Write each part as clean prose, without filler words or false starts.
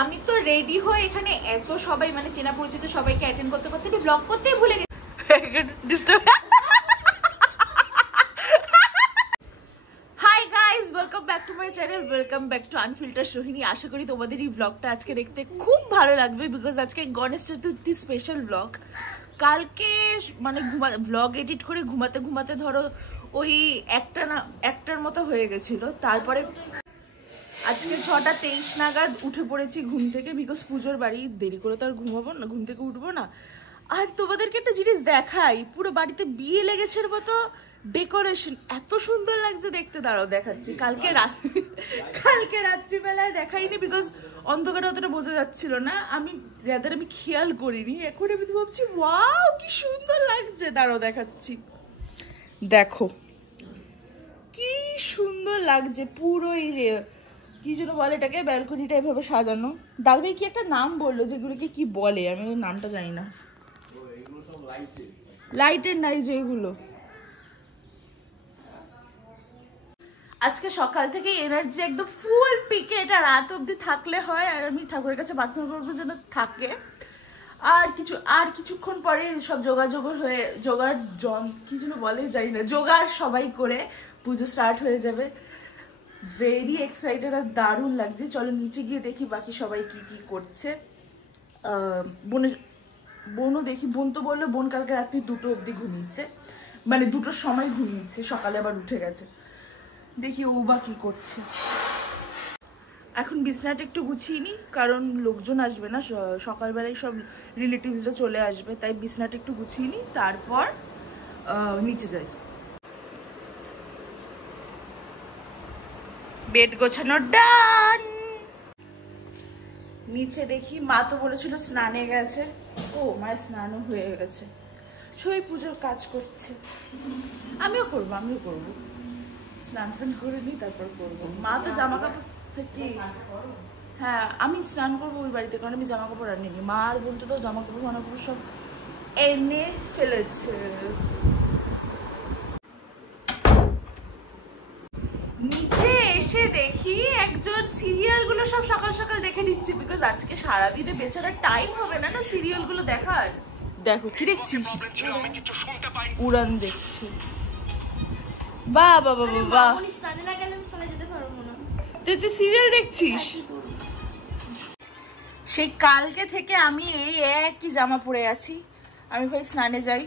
আমি তো রেডি হয়ে এখানে এত সবাই মানে চেনা পরিচিত সবাইকে অ্যাটেন্ড করতে করতে আমি ব্লগ করতেই ভুলে গেছি। Hi guys, welcome back to my channel, welcome back to unfilter Sohini. আশা করি তোমাদের এই ব্লগটা আজকে দেখতে খুব ভালো লাগবে, বিকজ আজকে গণেশ চতুর্থী স্পেশাল ব্লগ। কালকে মানে ব্লগ এডিট করে ঘুমাতে ঘুমাতে ধরো ওই একটার মতো হয়ে গেছিল। তারপরে আজকে 6:23 নাগাদ উঠে পড়েছি ঘুম থেকে, বিকজ পুজোর বাড়ি, দেরি করে তো আর ঘুমাবো না, ঘুম থেকে উঠবো না। আর তোমাদেরকে একটা জিনিস দেখাই, পুরো বাড়িতে বিয়ে লেগেছে মতো ডেকোরেশন, এত সুন্দর লাগছে দেখতে। দাঁড়াও দেখাচ্ছি। কালকে রাত্রিবেলায় দেখাইনি, বিকজ অন্ধকারে অতটা বোঝা যাচ্ছিল না, আমি খেয়াল করিনি। এখন আমি তো ভাবছি ওয়াও কি সুন্দর লাগছে। দাঁড়াও দেখাচ্ছি, দেখো কি সুন্দর লাগছে। পুরো কি যেন বলে এটাকে, ব্যালকনিটা এভাবে সাজানো। দাদুভাই কি একটা নাম বললো, যেগুলোকে কি বলে, আমি নামটা জানি না। লাইটের নাই যে এগুলো। আজকে সকাল থেকে এনার্জি একদম ফুল পিকে, এটা রাত অব্দি থাকলে হয়। আর আমি ঠাকুরের কাছে প্রার্থনা করবো যেন থাকে। আর কিছুক্ষণ পরে সব কি যেন বলে জানি না, জোগাড় সবাই করে পুজো স্টার্ট হয়ে যাবে। ভেরি এক্সাইটেড আর দারুণ লাগছে। চলো নিচে গিয়ে দেখি বাকি সবাই কি কি করছে। বোনও দেখি, বোন তো বললো বোন কালকে রাত্রি 2টো অবধি ঘুমিয়েছে, মানে 2টোর সময় ঘুমিয়েছে, সকালে আবার উঠে গেছে। দেখি ও বা কি করছে। এখন বিছনাটা একটু গুছিয়ে নি, কারণ লোকজন আসবে না, সকালবেলায় সব রিলেটিভসরা চলে আসবে, তাই বিছনাটা একটু গুছিয়ে নি, তারপর নিচে যাই। বেড গোছানো ডান। নিচে দেখি, মা তো বলেছিল স্নানে গেছে। ও মায়ের স্নানও হয়ে গেছে, সবাই পুজোর কাজ করছে। আমিও করবো। স্নান টান করে নি, তারপর করবো। মা তো জামা কাপড়, হ্যাঁ আমি স্নান করবো ওই বাড়িতে, কারণ আমি জামা কাপড় আনিনি। মা আর বোন তো জামা কাপড় সব এনে ফেলেছে। নিচে এসে দেখি একজন সিরিয়াল গুলো সব সকাল সকাল দেখে নিচ্ছে, বিকজ আজকে সারাদিনে বেচারা টাইম হবে না সিরিয়াল গুলো দেখার। দেখো কি দেখছিস? উড়ান দেখছি। বাহ বাহ বাহ বাহ, তুই সিরিয়াল দেখছিস? সেই কালকে থেকে আমি এই একই জামা পরে আছি। আমি ভাই স্নানে যাই।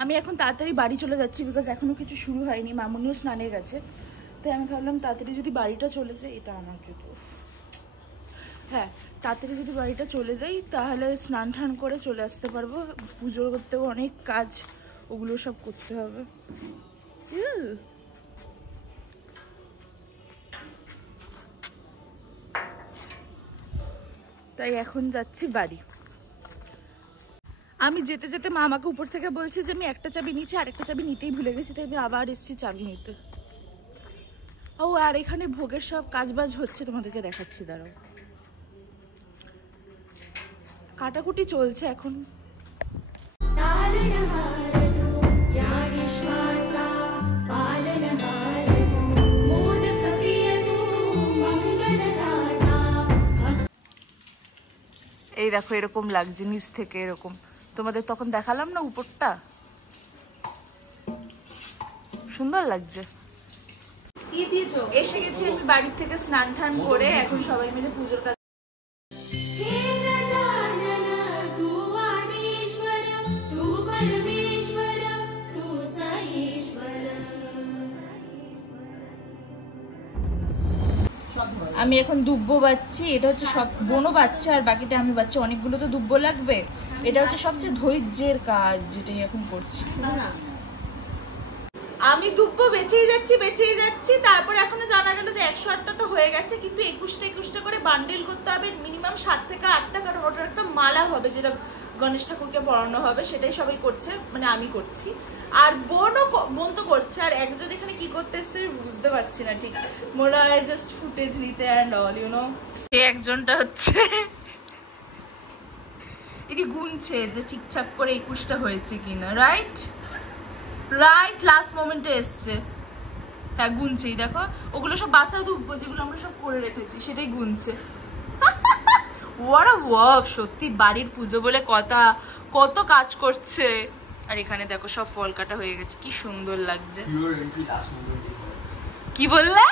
আমি এখন তাড়াতাড়ি বাড়ি চলে যাচ্ছি, বিকজ এখনো কিছু শুরু হয়নি, মামুনিও স্নানে গেছে। তাই আমি ভাবলাম তাড়াতাড়ি যদি বাড়িটা চলে যাই, এটা আমার জুতো, হ্যাঁ তাড়াতাড়ি যদি বাড়িটা চলে যাই তাহলে স্নান টান করে চলে আসতে পারবো। পুজো করতেও অনেক কাজ, ওগুলো সব করতে হবে। তাই এখন যাচ্ছি বাড়ি। আমি যেতে যেতে মা আমাকে উপর থেকে বলছে যে আমি একটা চাবি নিচ্ছি, আরেকটা চাবি নিতেই ভুলে গেছি, তাই আমি আবার এসেছি চাবি নিতে। ও আর এখানে ভোগের সব কাজবাজ হচ্ছে, তোমাদেরকে দেখাচ্ছি, দাঁড়াও। কাটাকুটি চলছে এখন। এই দেখো এরকম লাগছে নিচ থেকে, এরকম তোমাদের তখন দেখালাম না উপরটা, সুন্দর লাগছে। এসে গেছি আমি বাড়ির থেকে স্নান টান করে, এখন সবাই মিলে পুজোর কাজ। আমি এখন দুব্বো বাচ্ছি, এটা হচ্ছে সব বোনও বাচ্চা আর বাকিটা আমি বাচ্চা, অনেকগুলো তো দুব্বো লাগবে। এটা হচ্ছে সবচেয়ে ধৈর্যের কাজ, যেটাই এখন করছি। আমি দুব্বো বেঁচেই যাচ্ছি। তারপর এখনো জানা গেল যে 108টা তো হয়ে গেছে, কিন্তু 21টা করে বান্ডেল করতে হবে, মিনিমাম 7 থেকে 8টা, কারণ ওটার একটা মালা হবে যেটা গণেশ ঠাকুরকে পরানো হবে, সেটাই সবাই করছে, মানে আমি করছি। আর বোন তো করছে, আর একজন এখানে কি করতে এসছে বুঝতে পারছি না ঠিক, মনে হয় জাস্ট ফুটেজ নিতে অ্যান্ড অল ইউনো। এই একজনটা হচ্ছে এটি গুনছে যে ঠিকঠাক করে 21টা হয়েছে কিনা, রাইট? রাইট লাস্ট মোমেন্টে এসছে। হ্যাঁ গুনছেই, দেখো ওগুলো সব বাচ্চা ধুবো যেগুলো আমরা সব করে রেখেছি সেটাই গুনছে। What a work! সত্যি বাড়ির পুজো বলে কথা, কত কাজ করছে। আর এখানে দেখো সব ফল কাটা হয়ে গেছে, কি সুন্দর লাগছে। কি বললে?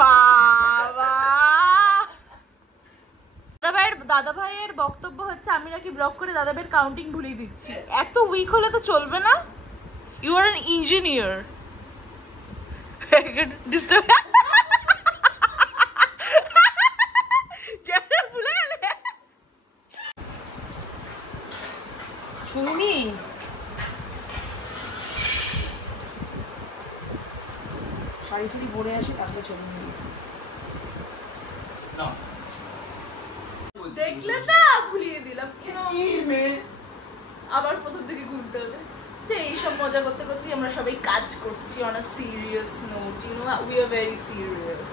বাবা দাদা ভাইয়ের বক্তব্য হচ্ছে আমি নাকি ব্লক করে দাদা ভাইয়ের কাউন্টিং ভুলিয়ে দিচ্ছি। এত উইক হলে তো চলবে না। You are an engineer. শুনি শাড়ি ঠুড়ি পরে আসি তারপরে চলে নিয়ে দেখলে না ভুলিয়ে দিলাম। আবার প্রথম থেকে ঘুরতে হবে যে এইসব মজা করতে করতে আমরা সবাই কাজ করছি on a serious note, you know we are very serious.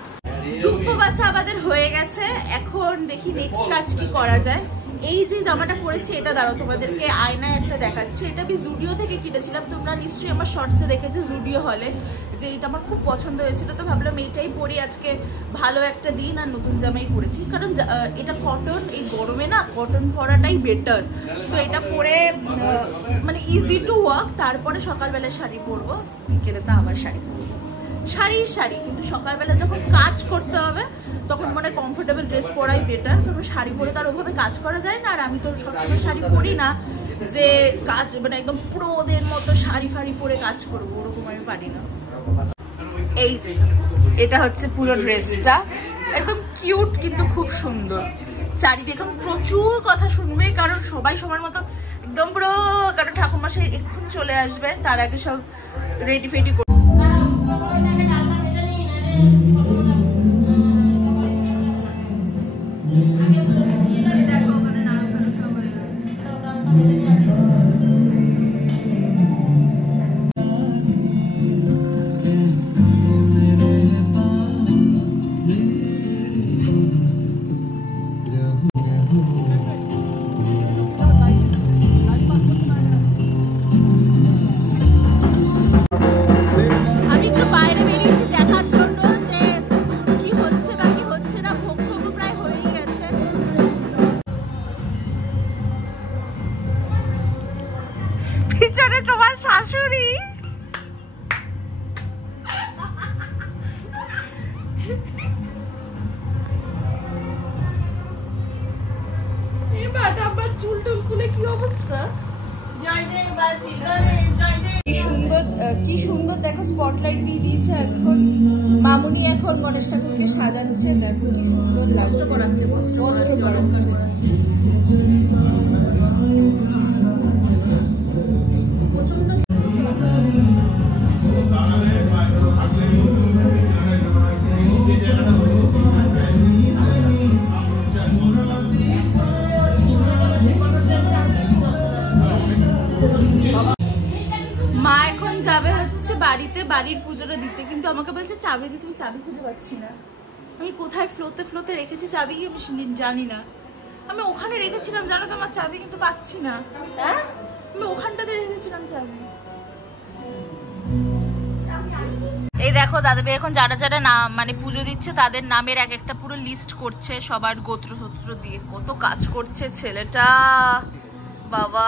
দুপুর বাচ্চা আমাদের হয়ে গেছে, এখন দেখি নেক্সট কাজ কি করা যায়। এই যে জামাটা পরেছি এটা দাঁড়াও তোমাদেরকে আয়নায় একটা দেখাচ্ছি। এটা আমি জুডিও থেকে কিনেছিলাম, তোমরা নিশ্চয়ই আমার শর্টসে দেখেছো জুডিও হলে, যে এটা আমার খুব পছন্দ হয়েছিল। তো ভাবলাম এইটাই পরি আজকে, ভালো একটা দিন আর নতুন জামাই পরেছি, কারণ এটা কটন, এই গরমে না কটন পরাটাই বেটার। তো এটা পরে মানে ইজি টু ওয়ার্ক, তারপরে সকালবেলা শাড়ি পরবো, বিকেলে তো আবার শাড়ি পরবো। শাড়ি কিন্তু সকালবেলা যখন কাজ করতে হবে তখন মানে কমফোর্টেবল ড্রেস পরাই বেটার, কারণ শাড়ি পরে তার ওভাবে কাজ করা যায় না। আর আমি তো সবসময় শাড়ি পরি না যে কাজ মানে একদম পুরো ওদের মতো শাড়ি ফাড়ি পরে কাজ করবো, ওরকম আমি পারি না। এই যে এটা হচ্ছে পুরো ড্রেসটা, একদম কিউট কিন্তু খুব সুন্দর। চারিদিকে এখন প্রচুর কথা শুনবে, কারণ সবাই সবার মতো একদম পুরো, কারণ ঠাকুমা সে এক্ষুনি চলে আসবে, তার আগে সব রেডি ফেডি করে। পিছনে তোমার শাশুড়ি, আমার চুল টুল খুলে কি অবস্থা। কি সুন্দর দেখো স্পটলাইট দিয়ে দিয়েছে। এখন মামুনি এখন গণেশ ঠাকুরকে সাজাচ্ছে, দেখো কি সুন্দর লাগছে, বস্ত্র পরাচ্ছে। মা এখন যাবে হচ্ছে বাড়িতে, বাড়ির পুজোটা দিতে, কিন্তু আমাকে বলছে চাবি দিতে, আমি চাবি খুঁজে পাচ্ছি না। আমি কোথায় ফ্লোতে ফ্লোতে রেখেছি চাবি, আমি জানি না। আমি ওখানে রেখেছিলাম জানো তো আমার চাবি, কিন্তু পাচ্ছি না। হ্যাঁ আমি ওখানটাতে রেখেছিলাম চাবি। এই দেখো দাদাভাই এখন যারা যারা নাম মানে পুজো দিচ্ছে তাদের নামের এক একটা পুরো লিস্ট করছে, সবার গোত্র গোত্র দিয়ে। কত কাজ করছে ছেলেটা বাবা।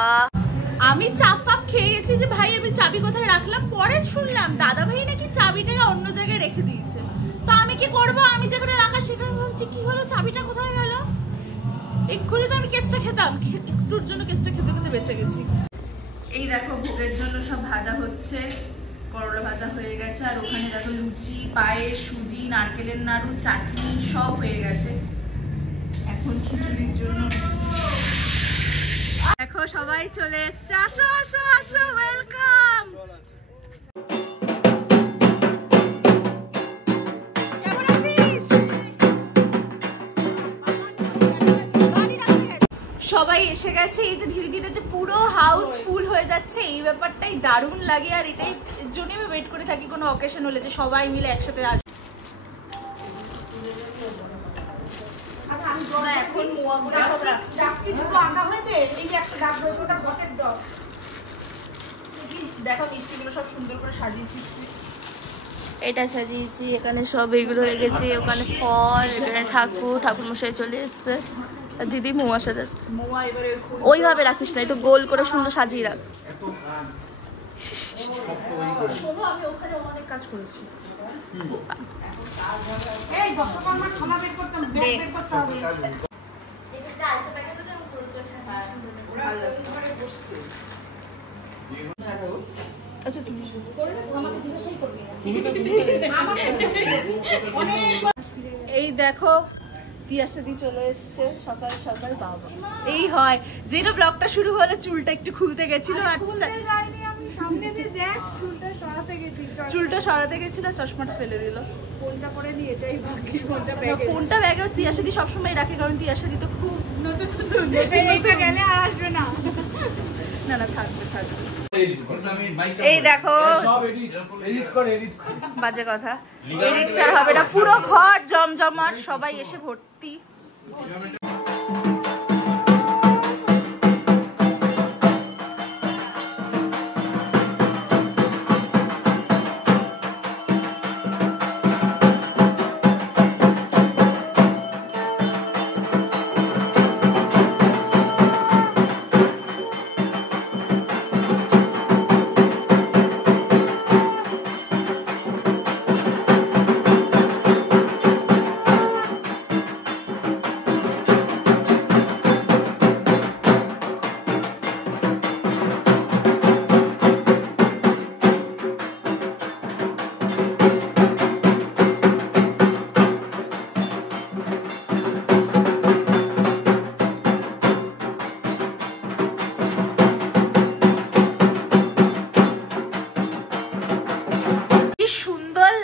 আমি চাপ ফাপ খেয়ে গেছি যে ভাই আমি চাবি কোথায় রাখলাম, পরে শুনলাম দাদা ভাই নাকি চাবিটাকে অন্য জায়গায় রেখে দিয়েছে। তো আমি কি করবো, আমি যেখানে রাখা সেখানে ভাবছি কি হলো, চাবিটা কোথায় গেল। এক্ষুনি তো আমি কেসটা খেতাম, একটুর জন্য কেসটা খেতে খেতে বেঁচে গেছি। এই দেখো ভোগের জন্য সব ভাজা হচ্ছে, করলা ভাজা হয়ে গেছে, আর ওখানে দেখো লুচি, পায়েস, সুজি, নারকেলের নাড়ু, চাটনি সব হয়ে গেছে। এখন খিচুড়ির জন্য দেখো সবাই চলে এসছে, আসো আসো আসো, ওয়েলকাম। কেমন আছিস? সবাই এসে গেছে। এই যে ধীরে ধীরে যে পুরো হাউস ফুল হয়ে যাচ্ছে, এই ব্যাপারটাই দারুণ লাগে। আর এটাই জন্যই আমি ওয়েট করে থাকি কোনো অকেশন হলে, যে সবাই মিলে একসাথে আসবে। এখন মোয়া করে চাকরি দুটো আঁকা হয়েছে, এই যে একটা দেখো মিষ্টিগুলো সব সুন্দর করে সাজিয়েছিস তুই। এটা সাজিয়েছি, এখানে সব এগুলো রেখেছি, ওখানে ফল, এখানে ঠাকুর মশাই চলে এসছে, আর দিদি মোয়া সাজাচ্ছে। মোয়া এবারে ওইভাবে রাখিস না, একটু গোল করে সুন্দর সাজিয়ে রাখ। শোনো, আমি ওখানে অনেক কাজ করেছি। এই দেখো তিয়াসাদি চলে এসছে সকাল সকাল। বাবা এই হয় যেটা ব্লগটা শুরু হলে চুলটা একটু খুলতে গেছিল, চুলটা সরাতে গেছিল, চশমাটা ফেলে দিল। ফোনটা ব্যাগে তিয়াসাদি সবসময় রাখে, কারণ তিয়াসাদি তো খুব গেলে আর আসবে না। না না থাকবে থাকবে। এই দেখো বাজে কথা, এডিট ছাড়া হবে না, পুরো ঘর জমজমাট, সবাই এসে ভর্তি।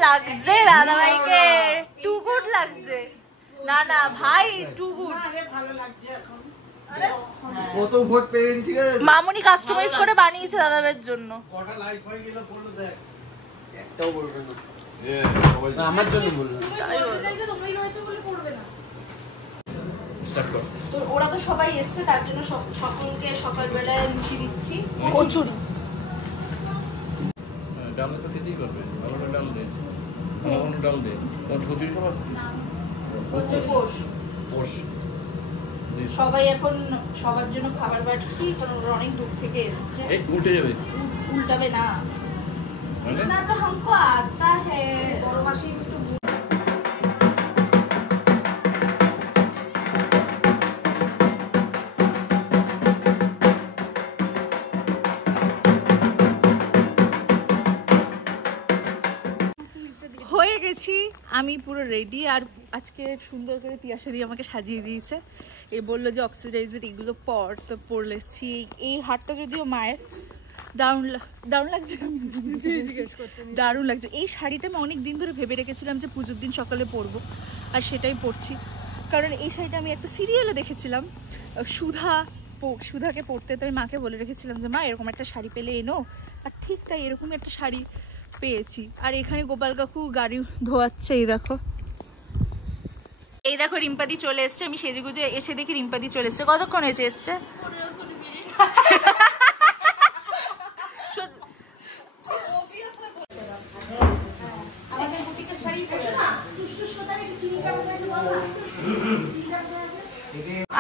লাগছে দাদাভাইকে, টু গুড লাগছে। না না ভাই টু গুড, ভালো লাগছে এখন। কত ভোট পেয়েছি, ঠিক আছে? মামুনি কাস্টমাইজ করে বানিয়েছে দাদাভাইয়ের জন্য। কটা লাইক হয়ে গেল বলো, দেখ একটাও বলবে না, আমার জন্য বললাম। তুমি বলতে চাইছো তোমরাই রয়েছে বলে করবে না। তো ওরা তো সবাই এসেছে, তার জন্য সকলকে সকালবেলায় লুচি দিচ্ছি, কচুরি। ডাল তো খেতেই পারবে, আবার ডাল দে, আবার ডাল দে, কোন কচুরি খাবার না পোষ পোষ। সবাই এখন সবার জন্য খাবার বাড়ছি, কারণ ওরা অনেক দূর থেকে এসেছে। এই উল্টে যাবে, উল্টাবে না, না তো हमको आता है। বড় মাসি একটু হয়ে গেছি আমি পুরো রেডি। আর আজকে সুন্দর করে তিয়াসাদি আমাকে সাজিয়ে দিয়েছে, এ বললো যে অক্সিডাইজার এগুলো পর, তো পরলেছি। এই হারটা যদিও মায়ের, দারুণ লাগছে, দারুণ লাগছে। এই শাড়িটা আমি অনেক দিন ধরে ভেবে রেখেছিলাম যে পুজোর দিন সকালে পরবো, আর সেটাই পরছি। কারণ এই শাড়িটা আমি একটা সিরিয়ালে দেখেছিলাম, সুধাকে পরতে, তো আমি মাকে বলে রেখেছিলাম যে মা এরকম একটা শাড়ি পেলে এনো, আর ঠিক তাই এরকম একটা শাড়ি পেয়েছি। আর এখানে গোপাল কাকু গাড়ি ধোয়াচ্ছে। এই দেখো রিম্পাদি চলে এসছে, আমি সেজেগুজে এসে দেখি রিম্পাদি চলে এসছে। কতক্ষণ হয়েছে এসছে?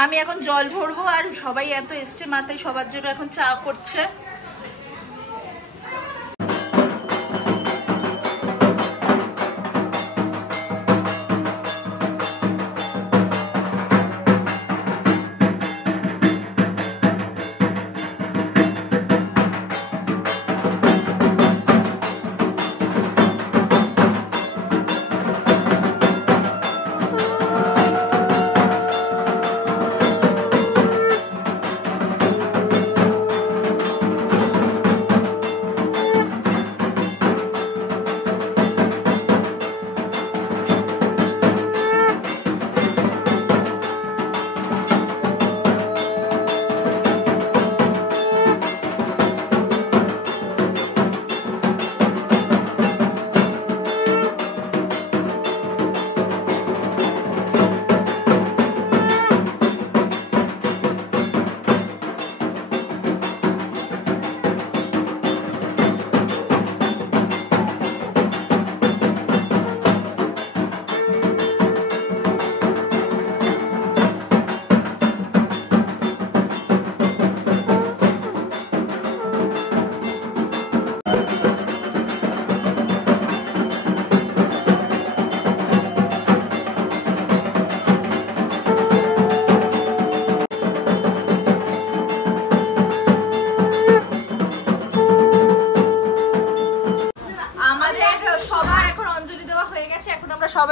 আমি এখন জল ভরবো, আর সবাই এত এসছে মাথায়, সবার জন্য এখন চা করছে।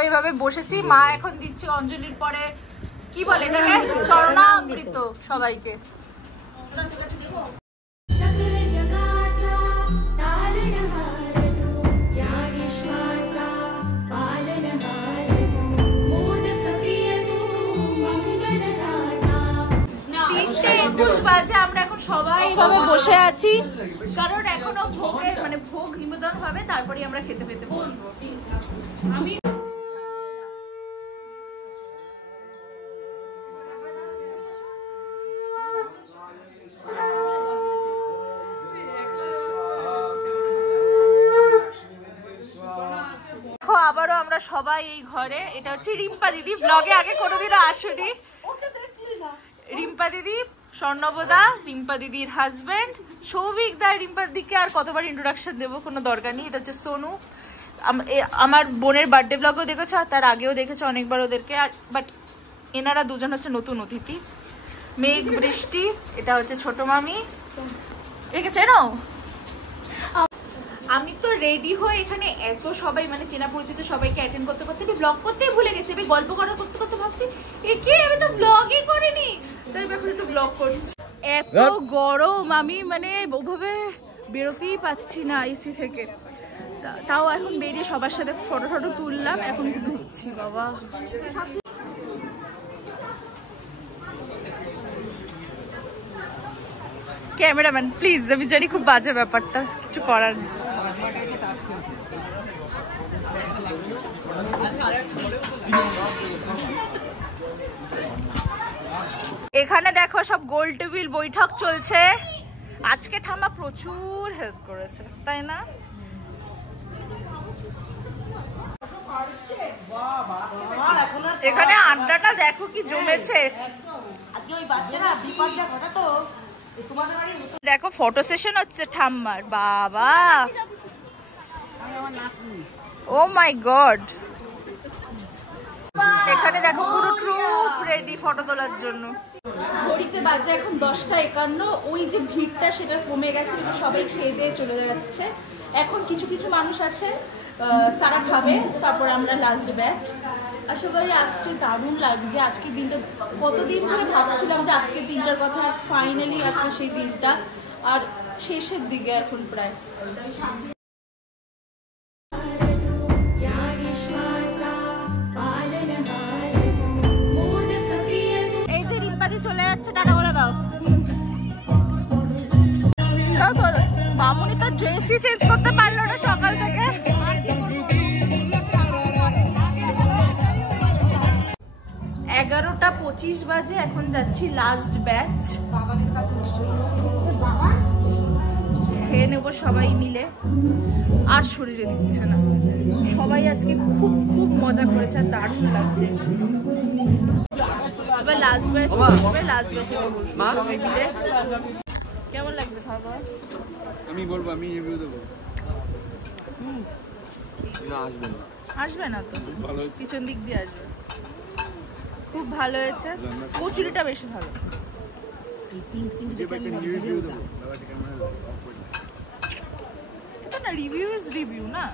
এইভাবে বসেছি। মা এখন দিচ্ছে অঞ্জলির পরে কি বলে এটাকে, চরণামৃত সবাইকে। বাজে আমরা এখন সবাই এইভাবে বসে আছি, কারণ এখনো ভোগের মানে ভোগ নিবেদন হবে, তারপরে আমরা খেতে পেতে বসবো। দেখো আবারও আমরা সবাই এই ঘরে, এটা হচ্ছে রিম্পা দিদি, ব্লগে আগে কোনোদিনও আসেনি। রিম্পা দিদি, স্বর্ণবদা, রিম্পা দিদির হাজবেন্ড সৌভিক দা। রিম্পা দিদিকে আর কতবার ইন্ট্রোডাকশন দেবো, কোনো দরকার নেই। এটা হচ্ছে সোনু, আমার বোনের বার্থডে ব্লগও দেখেছো, আর তার আগেও দেখেছো অনেকবার ওদেরকে। আর বাট এনারা দুজন হচ্ছে নতুন অতিথি। মেঘ বৃষ্টি, এটা হচ্ছে ছোট মামি, একে চেনো? আমি তো রেডি হয়ে এখানে এত সবাই মানে চেনা পরিচিত সবাইকে অ্যাটেন্ড করতে করতে আমি ব্লগ করতেই ভুলে গেছি। আমি গল্প করা করতে করতে ভাবছি একে আমি তো ব্লগই করিনি, তাই এখন একটু ব্লগ করছি। এত গরম, আমি মানে ওভাবে বেরোতেই পাচ্ছি না এসি থেকে। তাও এখন বেরিয়ে সবার সাথে ফটো টটো তুললাম, এখন ঢুকছি। বাবা ক্যামেরাম্যান প্লিজ, আমি জানি খুব বাজে ব্যাপারটা, কিছু করার নেই। এখানে দেখো সব গোল টেবিল বৈঠক চলছে। আজকে ঠাম্মা প্রচুর হেল্প করেছে, তাই না? এখানে আড্ডাটা দেখো কি জমেছে। দেখো ফটো সেশন হচ্ছে ঠাম্মার। বাবা ও মাই গড, এখানে দেখো পুরো ট্রুপ রেডি ফটো তোলার জন্য। ঘড়িতে বাজে এখন 10:51। ওই যে ভিড়টা সেটা কমে গেছে, সবাই খেয়ে দিয়ে চলে যাচ্ছে। এখন কিছু কিছু মানুষ আছে তারা খাবে, তারপর আমরা লাস্ট ব্যাচ। আর সবাই আসছে, দারুণ লাগছে আজকের দিনটা। কতদিন ধরে ভাবছিলাম যে আজকের দিনটার কথা, আর ফাইনালি আজকে সেই দিনটা, আর শেষের দিকে এখন প্রায়। এই যে রিম্পাদি চলে যাচ্ছে, টাটা বলে দাও। মামুনি তো ড্রেসই চেঞ্জ করতে পারলো না সকাল থেকে। 11:25 বাজে, এখন যাচ্ছি লাস্ট ব্যাচ। খেয়ে নেবো সবাই মিলে, আর শরীরে দিচ্ছে না। সবাই আজকে খুব খুব মজা করেছে, আর দারুণ লাগছে। এবার লাস্ট ব্যাচ বসবে, লাস্ট ব্যাচে বসবো সবাই মিলে। কেমন লাগছে খাওয়া দাওয়া? আমি বলবো, আমি রিভিউ দেবো। না আসবে না, আসবে না তো, পিছন দিক দিয়ে আসবে। খুব ভালো হয়েছে, কচুরিটা বেশি ভালো। রিভিউ ইজ রিভিউ না।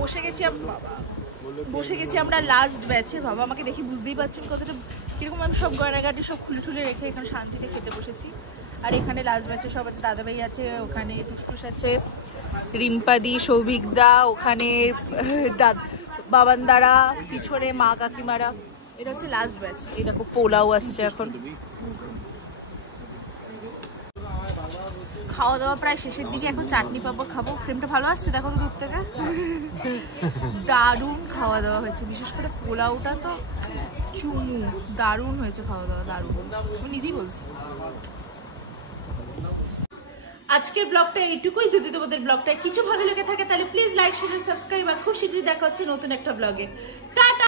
বসে গেছি আমরা লাস্ট ব্যাচে। বাবা আমাকে দেখি বুঝতেই পারছেন কতটা কিরকম আমি সব গয়নাগাটি সব খুলে ঠুলে রেখে এখানে শান্তিতে খেতে বসেছি। আর এখানে লাস্ট ব্যাচে সব আছে, দাদাভাই আছে, ওখানে টুসটুস আছে, রিম্পাদি, সৌভিকদা, ওখানে বাবানদারা, পিছনে মা কাকিমারা। এটা হচ্ছে লাস্ট ব্যাচ। এই দেখো পোলাও আসছে এখন। খাওয়া দাওয়া প্রায় শেষের দিকে, এখন চাটনি পাপড় খাবো। ফ্রেমটা ভালো আসছে দেখো তো দূর থেকে। দারুণ খাওয়া দাওয়া হয়েছে, বিশেষ করে পোলাওটা তো চুমু, দারুণ হয়েছে খাওয়া দাওয়া, দারুণ। আমি নিজেই বলছি। আজকের ব্লগটা এইটুকুই। যদি তোমাদের ব্লগটা কিছু ভালো লেগে থাকে তাহলে প্লিজ লাইক, শেয়ার, সাবস্ক্রাইব। আর খুব শীঘ্রই দেখা হচ্ছে নতুন একটা ব্লগে। টাটা।